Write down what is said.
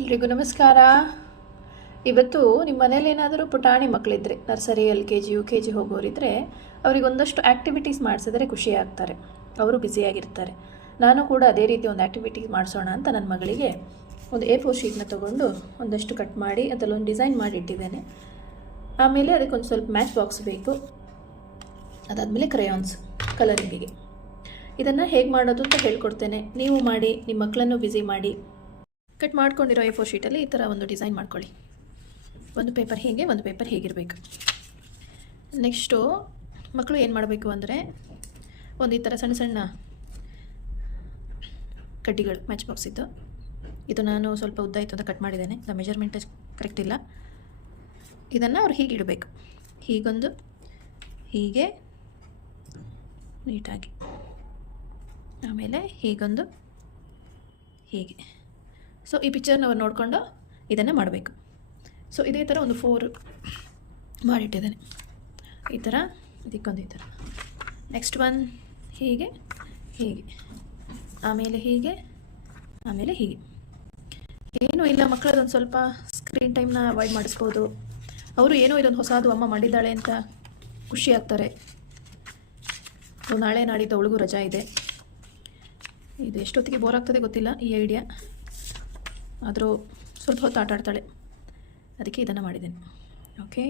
ಎಲ್ರಿಗೂ ನಮಸ್ಕಾರ. ಇವತ್ತು ನಿಮ್ಮ ಮನೇಲಿ ಏನಾದರೂ ಪುಟಾಣಿ ಮಕ್ಕಳಿದ್ರೆ, ನರ್ಸರಿ LKG UKG ಹೋಗೋರಿದ್ದರೆ ಅವ್ರಿಗೆ ಒಂದಷ್ಟು ಆ್ಯಕ್ಟಿವಿಟೀಸ್ ಮಾಡಿಸಿದ್ರೆ ಖುಷಿ ಆಗ್ತಾರೆ. ಅವರು ಬ್ಯುಸಿಯಾಗಿರ್ತಾರೆ. ನಾನು ಕೂಡ ಅದೇ ರೀತಿ ಒಂದು ಆ್ಯಕ್ಟಿವಿಟೀಸ್ ಮಾಡಿಸೋಣ ಅಂತ ನನ್ನ ಮಗಳಿಗೆ ಒಂದು A4 ಶೀಟ್ನ ತೊಗೊಂಡು ಒಂದಷ್ಟು ಕಟ್ ಮಾಡಿ ಅದರಲ್ಲೊಂದು ಡಿಸೈನ್ ಮಾಡಿ ಇಟ್ಟಿದ್ದೇನೆ. ಆಮೇಲೆ ಅದಕ್ಕೊಂದು ಸ್ವಲ್ಪ ಮ್ಯಾಚ್ ಬಾಕ್ಸ್ ಬೇಕು. ಅದಾದಮೇಲೆ ಕ್ರೇಯಾನ್ಸ್ ಕಲರಿಂಗಿಗೆ. ಇದನ್ನು ಹೇಗೆ ಮಾಡೋದು ಅಂತ ಹೇಳ್ಕೊಡ್ತೇನೆ. ನೀವು ಮಾಡಿ, ನಿಮ್ಮ ಮಕ್ಕಳನ್ನು ಬ್ಯುಸಿ ಮಾಡಿ. ಕಟ್ ಮಾಡ್ಕೊಂಡಿರೋ A4 ಶೀಟಲ್ಲಿ ಈ ಥರ ಒಂದು ಡಿಸೈನ್ ಮಾಡ್ಕೊಳ್ಳಿ. ಒಂದು ಪೇಪರ್ ಹೀಗೆ, ಒಂದು ಪೇಪರ್ ಹೀಗಿರಬೇಕು. ನೆಕ್ಸ್ಟು ಮಕ್ಕಳು ಏನು ಮಾಡಬೇಕು ಅಂದರೆ, ಒಂದು ಈ ಥರ ಸಣ್ಣ ಸಣ್ಣ ಕಡ್ಡಿಗಳು ಮ್ಯಾಚ್ ಬಾಕ್ಸ್ ಇದ್ದು, ಇದು ನಾನು ಸ್ವಲ್ಪ ಉದ್ದ ಇತ್ತು ಅಂತ ಕಟ್ ಮಾಡಿದ್ದೇನೆ. ದ ಮೆಜರ್ಮೆಂಟ್ ಕರೆಕ್ಟ್ ಇಲ್ಲ. ಇದನ್ನು ಅವ್ರು ಹೀಗೆ ಇಡಬೇಕು. ಹೀಗೊಂದು, ಹೀಗೆ ನೀಟಾಗಿ, ಆಮೇಲೆ ಹೀಗೊಂದು, ಹೀಗೆ. ಸೊ ಈ ಪಿಕ್ಚರ್ನ ಅವ್ರು ನೋಡಿಕೊಂಡು ಇದನ್ನು ಮಾಡಬೇಕು. ಸೊ ಇದೇ ಥರ ಒಂದು 4 ಮಾಡಿಟ್ಟಿದ್ದೇನೆ. ಈ ಥರ, ಇದಕ್ಕೊಂದು ಈ ಥರ. ನೆಕ್ಸ್ಟ್ ಒನ್ ಹೀಗೆ, ಹೀಗೆ, ಆಮೇಲೆ ಹೀಗೆ, ಆಮೇಲೆ ಹೀಗೆ. ಏನೂ ಇಲ್ಲ, ಮಕ್ಕಳದೊಂದು ಸ್ವಲ್ಪ ಸ್ಕ್ರೀನ್ ಟೈಮ್ನ ಅವಾಯ್ಡ್ ಮಾಡಿಸ್ಬೋದು. ಅವರು ಏನೋ ಇದೊಂದು ಹೊಸದು ಅಮ್ಮ ಮಾಡಿದ್ದಾಳೆ ಅಂತ ಖುಷಿ ಆಗ್ತಾರೆ. ನಾಳೆ ನಾಡಿದ್ದು ಅವಳಿಗೂ ರಜಾ ಇದೆ. ಇದು ಎಷ್ಟೊತ್ತಿಗೆ ಬೋರ್ ಆಗ್ತದೆ ಗೊತ್ತಿಲ್ಲ ಈ ಐಡಿಯಾ, ಆದರೂ ಸ್ವಲ್ಪ ಹೊತ್ತು ಆಟ ಆಡ್ತಾಳೆ. ಅದಕ್ಕೆ ಇದನ್ನು ಮಾಡಿದ್ದೇನೆ. ಓಕೆ.